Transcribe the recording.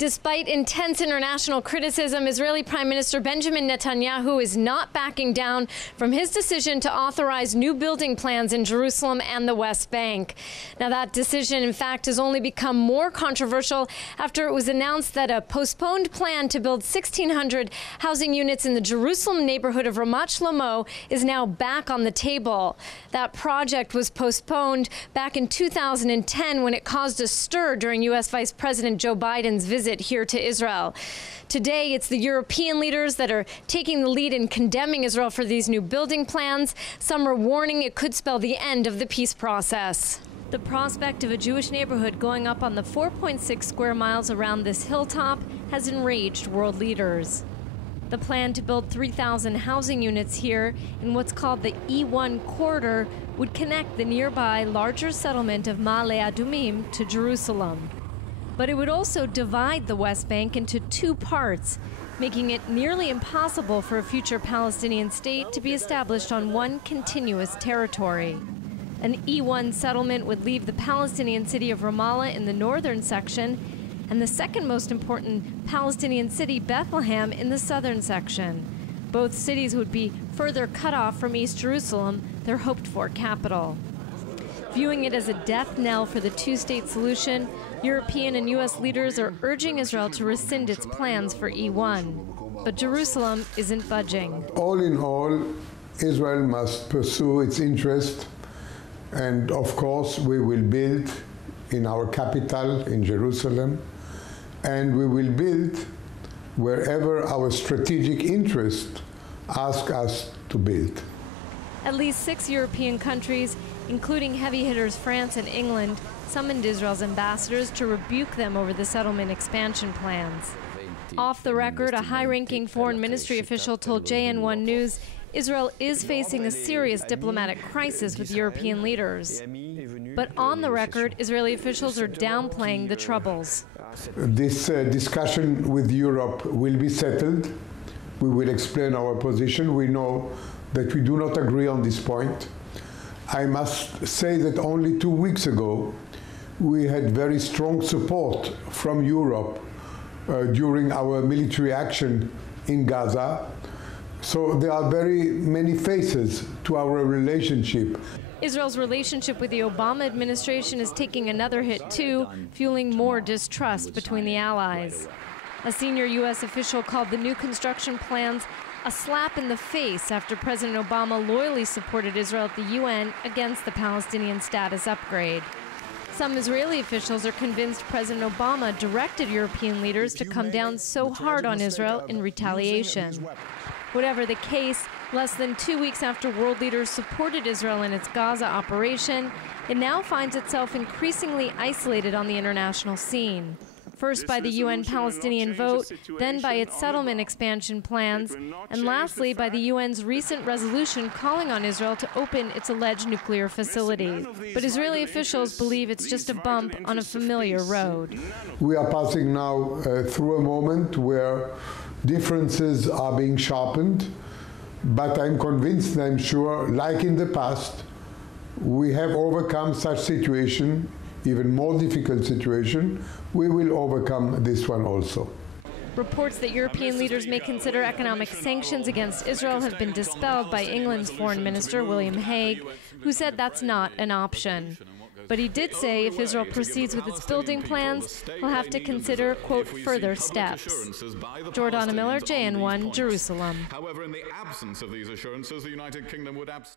Despite intense international criticism, Israeli Prime Minister Benjamin Netanyahu is not backing down from his decision to authorize new building plans in Jerusalem and the West Bank. Now, that decision, in fact, has only become more controversial after it was announced that a postponed plan to build 1,600 housing units in the Jerusalem neighborhood of Ramat Shlomo is now back on the table. That project was postponed back in 2010 when it caused a stir during U.S. Vice President Joe Biden's visit here to Israel. Today, it's the European leaders that are taking the lead in condemning Israel for these new building plans. Some are warning it could spell the end of the peace process. The prospect of a Jewish neighborhood going up on the 4.6 square miles around this hilltop has enraged world leaders. The plan to build 3,000 housing units here in what's called the E1 corridor would connect the nearby larger settlement of Ma'ale Adumim to Jerusalem. But it would also divide the West Bank into two parts, making it nearly impossible for a future Palestinian state to be established on one continuous territory. An E1 settlement would leave the Palestinian city of Ramallah in the northern section and the second most important Palestinian city, Bethlehem, in the southern section. Both cities would be further cut off from East Jerusalem, their hoped-for capital. Viewing it as a death knell for the two-state solution, European and U.S. leaders are urging Israel to rescind its plans for E1. But Jerusalem isn't budging. All in all, Israel must pursue its interest, and of course we will build in our capital, in Jerusalem, and we will build wherever our strategic interest asks us to build. At least 6 European countries, including heavy hitters France and England, summoned Israel's ambassadors to rebuke them over the settlement expansion plans. Off the record, a high-ranking foreign ministry official told JN1 News Israel is facing a serious diplomatic crisis with European leaders. But on the record, Israeli officials are downplaying the troubles. This discussion with Europe will be settled. We will explain our position. We know that we do not agree on this point. I must say that only 2 weeks ago, we had very strong support from Europe during our military action in Gaza. So there are very many faces to our relationship. Israel's relationship with the Obama administration is taking another hit too, fueling more distrust between the allies. A senior U.S. official called the new construction plans a slap in the face after President Obama loyally supported Israel at the UN against the Palestinian status upgrade. Some Israeli officials are convinced President Obama directed European leaders to come down so hard on Israel in retaliation. Whatever the case, less than 2 weeks after world leaders supported Israel in its Gaza operation, it now finds itself increasingly isolated on the international scene. First by the UN Palestinian vote, then by its settlement expansion plans, and lastly by the UN's recent resolution calling on Israel to open its alleged nuclear facility. But Israeli officials believe it's just a bump on a familiar road. We are passing now through a moment where differences are being sharpened, but I'm convinced and I'm sure, like in the past, we have overcome such situation, even more difficult situation. We will overcome this one also. Reports that European leaders may consider economic sanctions against Israel have been dispelled by England's Foreign Minister William Hague, who said that's not an option. But he did say if Israel proceeds with its building plans, he'll have to consider, quote, further steps. Jordana Miller, JN1, Jerusalem. However, in the absence of these assurances, the United Kingdom would